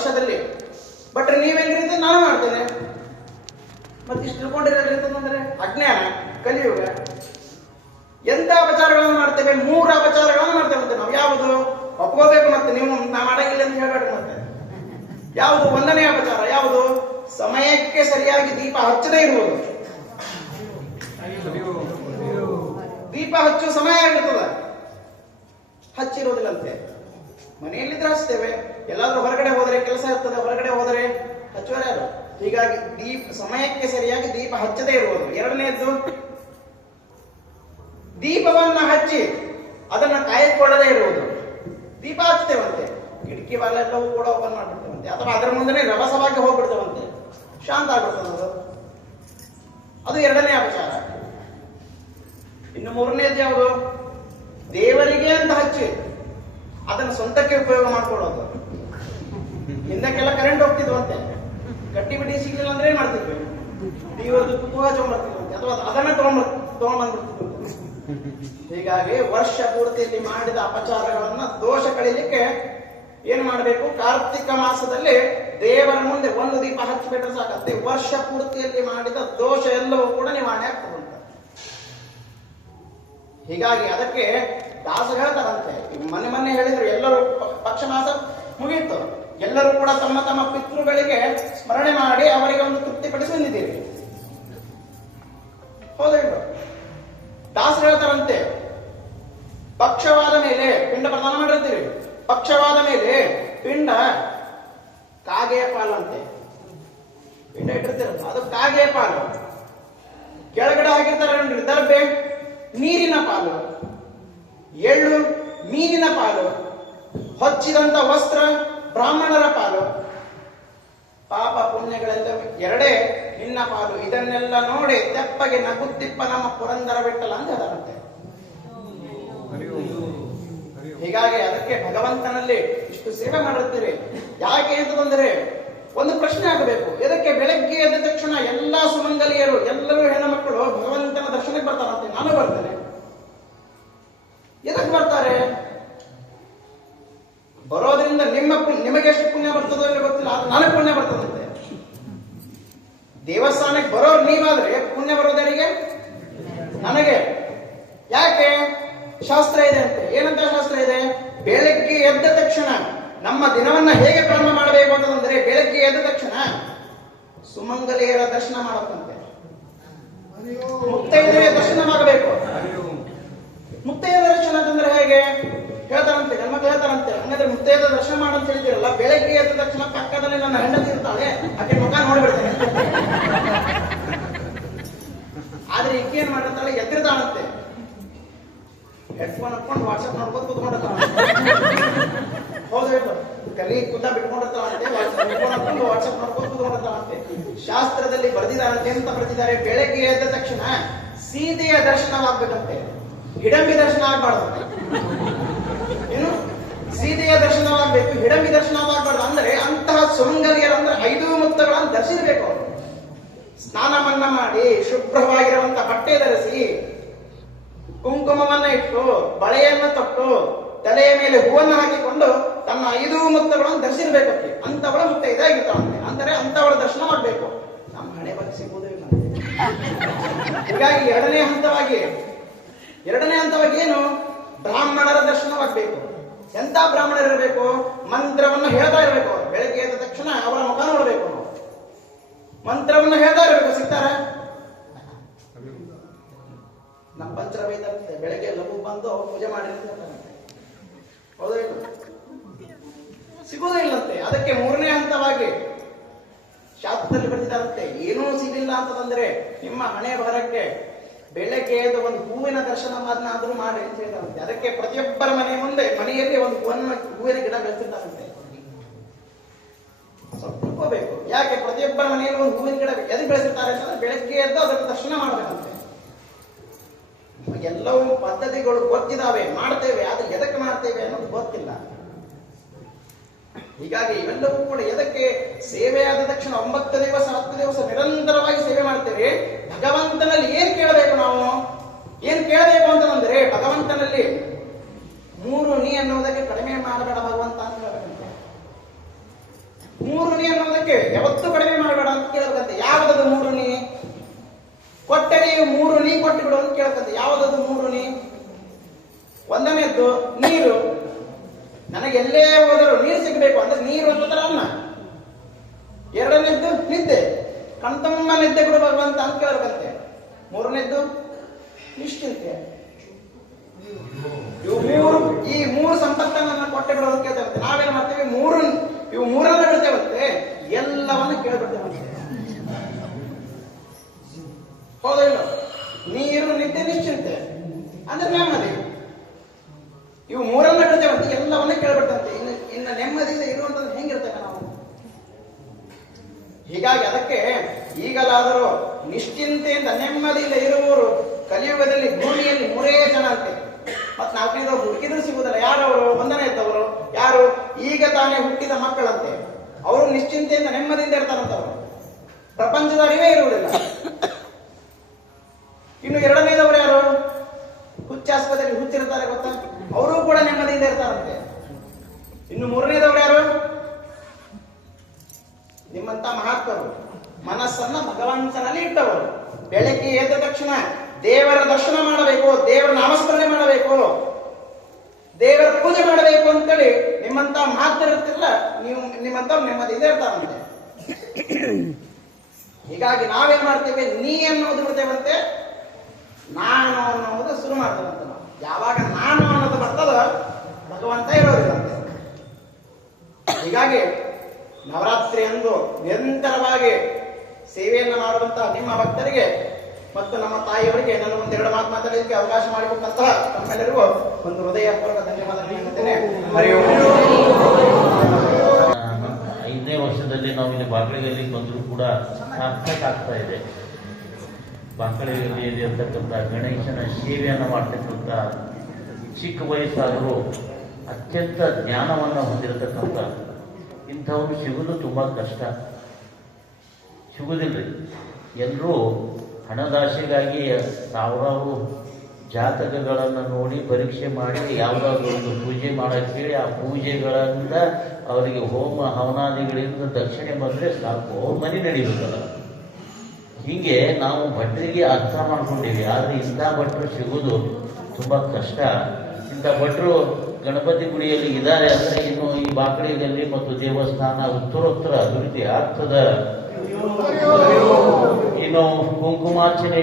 ವರ್ಷದಲ್ಲಿ. ಬಟ್ ನೀವೇನ್ರಿ ನಾನು ಮಾಡ್ತೇನೆ. ಮತ್ತೆ ಇಷ್ಟು ತಿಳ್ಕೊಂಡಿರೋದ್ರಿಂದ ಅಜ್ಞಾನ, ಕಲಿಯುಗ. ಎಂತ ಅಪಚಾರಗಳನ್ನು ಮಾಡ್ತೇವೆ? 3 ಅಪಚಾರಗಳನ್ನು ಮಾಡ್ತೇವೆ ನಾವು. ಯಾವುದು ಒಪ್ಕೋಬೇಕು, ಮತ್ತೆ ನೀವು ನಾ ಮಾಡಂಗಿಲ್ಲ ಅಂತ ಹೇಳ್ಬೇಡ್ರಿ. ಮತ್ತೆ ಯಾವುದು? 1ನೇ ಅಪಚಾರ ಯಾವುದು? ಸಮಯಕ್ಕೆ ಸರಿಯಾಗಿ ದೀಪ ಹಚ್ಚದೇ ಇರುವುದು. ದೀಪ ಹಚ್ಚುವ ಸಮಯ ಇರ್ತದ, ಹಚ್ಚಿರೋದಿಲ್ಲಂತೆ. ಮನೆಯಲ್ಲಿದ್ರೆ ಹಚ್ತೇವೆ, ಎಲ್ಲಾದ್ರೂ ಹೊರಗಡೆ ಹೋದರೆ ಕೆಲಸ ಇರ್ತದೆ, ಹೊರಗಡೆ ಹೋದರೆ ಹಚ್ಚುವರೆ ಯಾರು? ಹೀಗಾಗಿ ಸಮಯಕ್ಕೆ ಸರಿಯಾಗಿ ದೀಪ ಹಚ್ಚದೇ ಇರುವುದು. 2ನೇದ್ದು, ದೀಪವನ್ನ ಹಚ್ಚಿ ಅದನ್ನ ಕಾಯ್ದುಕೊಳ್ಳದೇ ಇರುವುದು. ದೀಪ ಹಚ್ತೇವಂತೆ, ಕಿಟಕಿ ಬಾಲೆಲ್ಲವೂ ಕೂಡ ಓಪನ್ ಮಾಡ್ಬಿಡ್ತೇವಂತೆ, ಅಥವಾ ಅದರ ಮುಂದೆ ರಭಸವಾಗಿ ಹೋಗ್ಬಿಡ್ತೇವಂತೆ, ಶಾಂತ ಆಗ್ಬಿಡ್ತದೆ ಅದು 2ನೇ ಅಪಚಾರ. ಇನ್ನು 3ನೇದು ಯಾವುದು? ದೇವರಿಗೆ ಅಂತ ಹಚ್ಚಿ ಅದನ್ನು ಸ್ವಂತಕ್ಕೆ ಉಪಯೋಗ ಮಾಡ್ಕೊಳ್ಳೋದು. ಹಿಂದಕ್ಕೆಲ್ಲ ಕರೆಂಟ್ ಹೋಗ್ತಿದ್ವಂತೆ, ಗಟ್ಟಿ ಬಿಡಿ ಸಿಗ್ಲಿಲ್ಲ ಅಂದ್ರೆ ಏನ್ ಮಾಡ್ತಿದ್ವಿ? ದೇವರದ್ದು ಕುತೂಹ ತಗೊಂಡ್ಬರ್ತಿದ್ವಂತೆ, ಅಥವಾ ಅದನ್ನ ತಗೊಂಡ್ಬಂದ್ಬಿಡ್ತಿದ್ವಿ. ಹೀಗಾಗಿ ವರ್ಷ ಪೂರ್ತಿಯಲ್ಲಿ ಮಾಡಿದ ಅಪಚಾರಗಳನ್ನ ದೋಷ ಕಳೀಲಿಕ್ಕೆ ಏನ್ ಮಾಡಬೇಕು? ಕಾರ್ತಿಕ ಮಾಸದಲ್ಲಿ ದೇವರ ಮುಂದೆ 1 ದೀಪ ಹಚ್ಚಿಬಿಟ್ರೆ ಸಾಕತ್ತೆ, ವರ್ಷ ಪೂರ್ತಿಯಲ್ಲಿ ಮಾಡಿದ ದೋಷ ಎಲ್ಲವೂ ಕೂಡ ನಿವಾರಣೆ ಆಗ್ತದಂತ. ಹೀಗಾಗಿ ಅದಕ್ಕೆ ದಾಸ ಹೇಳ್ತಾರಂತೆ, ಮೊನ್ನೆ ಹೇಳಿದ್ರು, ಎಲ್ಲರೂ ಪಕ್ಷ ಮಾಸ ಮುಗಿಯಿತು, ಎಲ್ಲರೂ ಕೂಡ ತಮ್ಮ ತಮ್ಮ ಪಿತೃಗಳಿಗೆ ಸ್ಮರಣೆ ಮಾಡಿ ಅವರಿಗೆ ಒಂದು ತೃಪ್ತಿಪಡಿಸಿ ಬಂದಿದ್ದೀರಿ. ಹೌದಿಲ್ಲ? ದಾಸರು ಹೇಳ್ತಾರಂತೆ, ಪಕ್ಷವಾದ ಮೇಲೆ ಪಿಂಡ ಪ್ರದಾನ ಮಾಡಿರ್ತೀರಿ, ಪಕ್ಷವಾದ ಮೇಲೆ ಪಿಂಡ ಕಾಗೆಯ ಪಾಲು ಅಂತೆ. ಪಿಂಡ ಇಟ್ಟಿರ್ತೀರಲ್ಲ, ಅದು ಕಾಗೆಯ ಪಾಲು. ಕೆಳಗಡೆ ಹಾಕಿರ್ತಾರೆ ನೋಡಿ, ದರ್ಬೆ ನೀರಿನ ಪಾಲು, ಎಳ್ಳು ಮೀನಿನ ಪಾಲು, ಹೊಚ್ಚಿದಂತ ವಸ್ತ್ರ ಬ್ರಾಹ್ಮಣರ ಪಾಲು, ಪಾಪ ಪುಣ್ಯಗಳೆಲ್ಲ 2 ನಿನ್ನ ಪಾಲು. ಇದನ್ನೆಲ್ಲ ನೋಡಿ ತೆಪ್ಪಗೆ ನಗುತ್ತಿಪ್ಪ ನಮ್ಮ ಪುರಂದರ ಬಿಟ್ಟಲ್ಲ ಅಂತ ಹೇಳಂತೆ. ಹೀಗಾಗಿ ಅದಕ್ಕೆ ಭಗವಂತನಲ್ಲಿ ಇಷ್ಟು ಸೇವೆ ಮಾಡಿರ್ತೀರಿ. ಯಾಕೆ ಅಂತಂದ್ರೆ ಒಂದು ಪ್ರಶ್ನೆ ಆಗಬೇಕು, ಇದಕ್ಕೆ ಬೆಳಗ್ಗೆ ಎದ್ದ ತಕ್ಷಣ ಎಲ್ಲಾ ಸುಮಂಗಲಿಯರು, ಎಲ್ಲರೂ ಹೆಣ್ಣು ಮಕ್ಕಳು ಭಗವಂತನ ದರ್ಶನಕ್ಕೆ ಬರ್ತಾರಂತೆ. ನಾನು ಬರ್ತೇನೆ. ಎದಕ್ಕೆ ಬರ್ತಾರೆ? ಬರೋದ್ರಿಂದ ನಿಮಗೆ ಎಷ್ಟು ಪುಣ್ಯ ಬರ್ತದೋ ಇಲ್ಲ ಗೊತ್ತಿಲ್ಲ, ಆದ್ರೆ ನನಗೆ ಪುಣ್ಯ ಬರ್ತದಂತೆ. ದೇವಸ್ಥಾನಕ್ಕೆ ಬರೋರು ನೀವಾದ್ರೆ ಪುಣ್ಯ ಬರೋದರಿಗೆ ನನಗೆ. ಯಾಕೆ? ಶಾಸ್ತ್ರ ಇದೆ ಅಂತೆ. ಏನಂತ ಶಾಸ್ತ್ರ ಇದೆ? ಬೆಳಗ್ಗೆ ಎದ್ದ ತಕ್ಷಣ ನಮ್ಮ ದಿನವನ್ನ ಹೇಗೆ ಪ್ರಾರಂಭ ಮಾಡಬೇಕು ಅಂತಂದ್ರೆ, ಬೆಳಗ್ಗೆ ಎದ್ದ ತಕ್ಷಣ ಸುಮಂಗಲಿಯರ ದರ್ಶನ ಮಾಡಬೇಕಂತೆ, ಮುತ್ತೈದೆಯ ದರ್ಶನ ಮಾಡಬೇಕು. ಮುತ್ತೈದ ದರ್ಶನ ಅಂತಂದ್ರೆ ಹೇಗೆ ಹೇಳ್ತಾರಂತೆ, ಗಂಡ್ಮಕ್ಳು ಹೇಳ್ತಾರಂತೆ, ಹಂಗಂದ್ರೆ ಮುತ್ತೈದ ದರ್ಶನ ಮಾಡಂತ ಹೇಳ್ತೀರಲ್ಲ, ಬೆಳಗ್ಗೆ ಎದ್ದ ತಕ್ಷಣ ಪಕ್ಕದಲ್ಲಿ ನನ್ನ ಹೆಂಡತಿ ಇರ್ತಾಳೆ, ಆಕೆ ಮುಖ ನೋಡ್ಬಿಡ್ತೇನೆ. ಆದ್ರೆ ಈಕೆ ಏನ್ ಮಾಡಿರ್ತಾಳೆ? ಎದ್ದಿರ್ತಾಳಂತೆ, ಹೆಡ್ಫೋನ್ ಹಾಕೊಂಡು ವಾಟ್ಸ್ಆಪ್ ನೋಡ್ಕೊಂಡು ಕೂತ್ಕೊಂಡಿರ್ತಾಳೆ. ಹೌದು, ಕಲಿ ಕುದ್ದ ಬಿಟ್ಕೊಂಡಿರ್ತಾಳಂತೆ, ವಾಟ್ಸ್ಆಪ್ ನೋಡ್ಕೊಂಡು ಕೂತ್ಕೊಂಡಿರ್ತಾಳಂತೆ. ಶಾಸ್ತ್ರದಲ್ಲಿ ಬರೆದಿದ್ದಾರಂತೆ, ಅಂತ ಬರೆದಿದ್ದಾರೆ, ಬೆಳಗ್ಗೆ ಎದ್ದ ತಕ್ಷಣ ಸೀತೆಯ ದರ್ಶನವಾಗ್ಬೇಕಂತೆ, ಹಿಡಂಬಿ ದರ್ಶನ ಆಗ್ಬಾರ್ದು. ಏನು? ಸೀತೆಯ ದರ್ಶನವಾಗಬೇಕು, ಹಿಡಂಬಿ ದರ್ಶನವಾಗಬಾರ್ದು. ಅಂದ್ರೆ ಅಂತಹ ಸುಮಂಗಲಿಯರು ಅಂದ್ರೆ 5 ಮುತ್ತುಗಳನ್ನು ಧರಿಸಿರ್ಬೇಕು ಅವರು. ಸ್ನಾನವನ್ನ ಮಾಡಿ ಶುಭ್ರವಾಗಿರುವಂತ ಬಟ್ಟೆ ಧರಿಸಿ, ಕುಂಕುಮವನ್ನ ಇಟ್ಟು, ಬಳೆಯನ್ನ ತೊಟ್ಟು, ತಲೆಯ ಮೇಲೆ ಹೂವನ್ನು ಹಾಕಿಕೊಂಡು ತನ್ನ 5 ಮುತ್ತುಗಳನ್ನು ಧರಿಸಿರ್ಬೇಕಂತೆ. ಅಂತವಳ ಮುತ್ತ ಇದಾಗಿರ್ತಾವಂತೆ. ಅಂದರೆ ಅಂತವಳ ದರ್ಶನ ಮಾಡ್ಬೇಕು. ನಮ್ಮ ಹಣೆ ಬಗ್ಗೆ ಸಿಗುವುದಿಲ್ಲ. ಹೀಗಾಗಿ ಎರಡನೇ ಹಂತವಾಗಿ ಏನು? ಬ್ರಾಹ್ಮಣರ ದರ್ಶನವಾಗಬೇಕು. ಎಂತ ಬ್ರಾಹ್ಮಣರು ಇರಬೇಕು? ಮಂತ್ರವನ್ನು ಹೇಳ್ತಾ ಇರಬೇಕು. ಅವರು ಬೆಳಗ್ಗೆ ಎದ್ದ ತಕ್ಷಣ ಅವರ ಮುಖ ನೋಡಬೇಕು, ಮಂತ್ರವನ್ನು ಹೇಳ್ತಾ ಇರಬೇಕು. ಸಿಗ್ತಾರ? ನಮ್ಮ ಪಂಚರವೇದ ಬೆಳಗ್ಗೆ ಲಘು ಬಂದು ಪೂಜೆ ಮಾಡಿ ಹೌದು, ಸಿಗುವುದಿಲ್ಲಂತೆ. ಅದಕ್ಕೆ 3ನೇ ಹಂತವಾಗಿ ಶಾಸ್ತ್ರದಲ್ಲಿ ಬರೆದಿದ್ದಾರಂತೆ, ಏನೂ ಸಿಗಲಿಲ್ಲ ಅಂತಂದ್ರೆ ನಿಮ್ಮ ಹಣೆ ಬರಕ್ಕೆ ಬೆಳಗ್ಗೆ ಎದ್ದು ಒಂದು ಹೂವಿನ ದರ್ಶನವನ್ನಾದ್ರೂ ಮಾಡಿ ಅಂತ ಹೇಳಿದಾರಂತೆ. ಅದಕ್ಕೆ ಪ್ರತಿಯೊಬ್ಬರ ಮನೆಯಲ್ಲಿ ಒಂದು ಹೂವಿನ ಗಿಡ ಬೆಳೆಸಿದ್ದಾರಂತೆ. ಸ್ವಲ್ಪ ತಿಳ್ಕೋಬೇಕು, ಯಾಕೆ ಪ್ರತಿಯೊಬ್ಬರ ಮನೆಯಲ್ಲಿ ಒಂದು ಹೂವಿನ ಗಿಡ ಎಲ್ಲಿ ಬೆಳೆಸಿರ್ತಾರೆ ಅಂತಂದ್ರೆ ಬೆಳಗ್ಗೆ ಎದ್ದು ಅದರ ದರ್ಶನ ಮಾಡಬೇಕಂತೆ. ಎಲ್ಲವೂ ಪದ್ಧತಿಗಳು ಗೊತ್ತಿದ್ದಾವೆ, ಮಾಡ್ತೇವೆ, ಆದ್ರೆ ಎದಕ್ಕೆ ಮಾಡ್ತೇವೆ ಅನ್ನೋದು ಗೊತ್ತಿಲ್ಲ. ಹೀಗಾಗಿ ಇವೆಲ್ಲವೂ ಕೂಡ ಎದಕ್ಕೆ? ಸೇವೆ ಆದ ತಕ್ಷಣ 9 ದಿವಸ 10 ದಿವಸ ನಿರಂತರವಾಗಿ ಸೇವೆ ಮಾಡ್ತೇವೆ. ಭಗವಂತನಲ್ಲಿ ಏನ್ ಕೇಳಬೇಕು? ನಾವು ಏನ್ ಕೇಳಬೇಕು ಅಂತಂದ್ರೆ, ಭಗವಂತನಲ್ಲಿ 3 ನೀ ಅನ್ನುವುದಕ್ಕೆ ಕಡಿಮೆ ಮಾಡಬೇಡ ಭಗವಂತ ಅಂತ ಹೇಳಬೇಕಂತೆ. ಮೂರುನಿ ಅನ್ನೋದಕ್ಕೆ ಯಾವತ್ತೂ ಕಡಿಮೆ ಮಾಡಬೇಡ ಅಂತ ಕೇಳಬೇಕಂತೆ. ಯಾವುದದು ಮೂರುನಿ? ಕೊಟ್ಟರೆ ಮೂರುನಿ ಕೊಟ್ಟು ಬಿಡು ಅಂತ ಕೇಳಕಂತೆ. ಯಾವುದದು ಮೂರುನಿ? ಒಂದನೇದ್ದು ನೀರು. ನನಗೆ ಎಲ್ಲೇ ಹೋದರೂ ನೀರು ಸಿಗಬೇಕು ಅಂದ್ರೆ ನೀರು ಅನ್ನೋದರ ಅನ್ನ. ಎರಡನೇದ್ದು ನಿದ್ದೆ, ಕಣ್ತಮ್ಮ ನಿದ್ದೆ ಕೂಡ ಭಗವಂತ ಅಂತ ಕೇಳಬೇಕಂತೆ. ಮೂರನೇದ್ದು ನಿಶ್ಚಿಂತೆ. ಈ ಮೂರು ಸಂಪತ್ತನ್ನು ಕೊಟ್ಟೆ ಬಿಡೋದು ಕೇಳ್ತೇವಂತೆ. ನಾವೇನ್ ಮಾಡ್ತೇವೆ? ಇವು ಮೂರನ್ನ ಬಿಡ್ತೇವಂತೆ, ಎಲ್ಲವನ್ನ ಕೇಳ್ಬಿಡ್ತೇವಂತೆ. ಹೌದಾ ಇಲ್ಲ? ನೀರು, ನಿದ್ದೆ, ನಿಶ್ಚಿಂತೆ ಅಂದ್ರೆ ನೆಮ್ಮದಿ. ಇವು ಮೂರನ್ನ ಬಿಡ್ತೇವಂತೆ, ಎಲ್ಲವನ್ನ ಕೇಳ್ಬಿಡ್ತೇವಂತೆ. ಇನ್ನು ನೆಮ್ಮದಿಯಿಂದ ಇರುವಂತದ್ದು ಹೆಂಗಿರ್ತೇವೆ ನಾವು? ಹೀಗಾಗಿ ಅದಕ್ಕೆ ಈಗಲಾದರೂ ನಿಶ್ಚಿಂತೆಯಿಂದ ನೆಮ್ಮದಿಯಿಂದ ಇರುವವರು ಕಲಿಯುಗದಲ್ಲಿ ಭೂಮಿಯಲ್ಲಿ 3 ಜನ ಅಂತೆ. ಮತ್ 4ನೇದವ್ರು ಹುಡುಕಿದ್ರು ಸಿಗುವುದಿಲ್ಲ. ಯಾರವರು? ಒಂದನೇ ಇದ್ದವರು ಯಾರು? ಈಗ ತಾನೇ ಹುಟ್ಟಿದ ಮಕ್ಕಳಂತೆ. ಅವರು ನಿಶ್ಚಿಂತೆಯಿಂದ ನೆಮ್ಮದಿಯಿಂದ ಇರ್ತಾರಂತವ್ರು. ಪ್ರಪಂಚದ ಅರಿವೇ ಇರುವುದಿಲ್ಲ. ಇನ್ನು 2ನೇದವರು ಯಾರು? ಹುಚ್ಚಾಸ್ಪತ್ರೆಯಲ್ಲಿ ಹುಚ್ಚಿರ್ತಾರೆ ಗೊತ್ತಾ? ಅವರು ಕೂಡ ನೆಮ್ಮದಿಯಿಂದ ಇರ್ತಾರಂತೆ. ಇನ್ನು 3ನೇದವರು ಯಾರು? ನಿಮ್ಮಂತ ಮಹಾತ್ಮರು ಮನಸ್ಸನ್ನ ಭಗವಂತನಲ್ಲಿ ಇಟ್ಟವರು. ಬೆಳಗ್ಗೆ ಎದ್ದ ತಕ್ಷಣ ದೇವರ ದರ್ಶನ ಮಾಡಬೇಕು, ದೇವರ ನಾಮಸ್ಮರಣೆ ಮಾಡಬೇಕು, ದೇವರ ಪೂಜೆ ಮಾಡಬೇಕು ಅಂತೇಳಿ ನಿಮ್ಮಂತ ಮಹಾತ್ಮರಿರ್ತಿಲ್ಲ, ನೀವು ನಿಮ್ಮಂತವ್ರು ನೆಮ್ಮದಿಯಿಂದ ಇರ್ತಾರಂತೆ. ಹೀಗಾಗಿ ನಾವೇನ್ ಮಾಡ್ತೇವೆ? ನೀ ಅನ್ನೋದು ಬಿಡ್ತೇವಂತೆ, ನಾನು ಅನ್ನೋದು ಶುರು ಮಾಡ್ತೇವಂತೆ. ನಾವು ಯಾವಾಗ ನಾನು ಅನ್ನೋದು ಬರ್ತದ ಭಗವಂತ ಇರೋದಿಲ್ಲಂತೆ. ಹೀಗಾಗಿ ನವರಾತ್ರಿ ಅಂದು ನಿರಂತರವಾಗಿ ಸೇವೆಯನ್ನು ಮಾಡುವಂತಹ ನಿಮ್ಮ ಭಕ್ತರಿಗೆ ಮತ್ತು ನಮ್ಮ ತಾಯಿಯವರಿಗೆ ನನ್ನ ಒಂದೆರಡು ಮಾತು ಮಾತಾಡಲಿಕ್ಕೆ ಅವಕಾಶ ಮಾಡಿಕೊಟ್ಟಂತಹ ತಮ್ಮೆಲ್ಲರಿಗೂ ಒಂದು ಹೃದಯಪೂರ್ವಕ ಧನ್ಯವಾದ ನೀಡುತ್ತೇನೆ. 5ನೇ ವರ್ಷದಲ್ಲಿ ನಾವು ಇಲ್ಲಿ ಬಾಕಳಿಗೆಯಲ್ಲಿ ಬಂದರೂ ಕೂಡ ಸಾರ್ಥಕ ಆಗ್ತಾ ಇದೆ. ಬಾಕಳಿಗೆಯಲ್ಲಿ ಇರತಕ್ಕಂಥ ಗಣೇಶನ ಸೇವೆಯನ್ನು ಮಾಡ್ತಕ್ಕಂಥ ಚಿಕ್ಕ ವಯಸ್ಸಾದರೂ ಅತ್ಯಂತ ಜ್ಞಾನವನ್ನು ಹೊಂದಿರತಕ್ಕಂಥ ಇಂಥವ್ರು ಸಿಗುವುದು ತುಂಬ ಕಷ್ಟ, ಸಿಗುವುದಿಲ್ಲ. ಎಲ್ಲರೂ ಹಣದಾಸೆಗಾಗಿ ಸಾವಿರಾರು ಜಾತಕಗಳನ್ನು ನೋಡಿ ಪರೀಕ್ಷೆ ಮಾಡಿ ಯಾವುದಾದ್ರೂ ಒಂದು ಪೂಜೆ ಮಾಡೋಕ್ಕೆ ಹೇಳಿ ಆ ಪೂಜೆಗಳಿಂದ ಅವರಿಗೆ ಹೋಮ ಹವನಾದಿಗಳಿಂದ ದಕ್ಷಿಣೆ ಬಂದರೆ ಸಾಕು, ಅವ್ರ ಮನೆ ನಡೀಬೇಕಲ್ಲ. ಹೀಗೆ ನಾವು ಭಟ್ರಿಗೆ ಅರ್ಥ ಮಾಡ್ಕೊಂಡಿವಿ. ಆದರೆ ಇಂಥ ಭಟ್ರು ಸಿಗೋದು ತುಂಬ ಕಷ್ಟ. ಇಂಥ ಭಟ್ರು ಗಣಪತಿ ಗುಡಿಯಲ್ಲಿ ಇದ್ದಾರೆ ಅಂದರೆ ಇನ್ನು ಈ ಬಾಕಳಿಗಲ್ಲಿ ಮತ್ತು ದೇವಸ್ಥಾನ ಉತ್ತರೋತ್ತರ ಅಭಿವೃದ್ಧಿ ಆಗ್ತದ. ಇನ್ನು ಕುಂಕುಮಾರ್ಚನೆ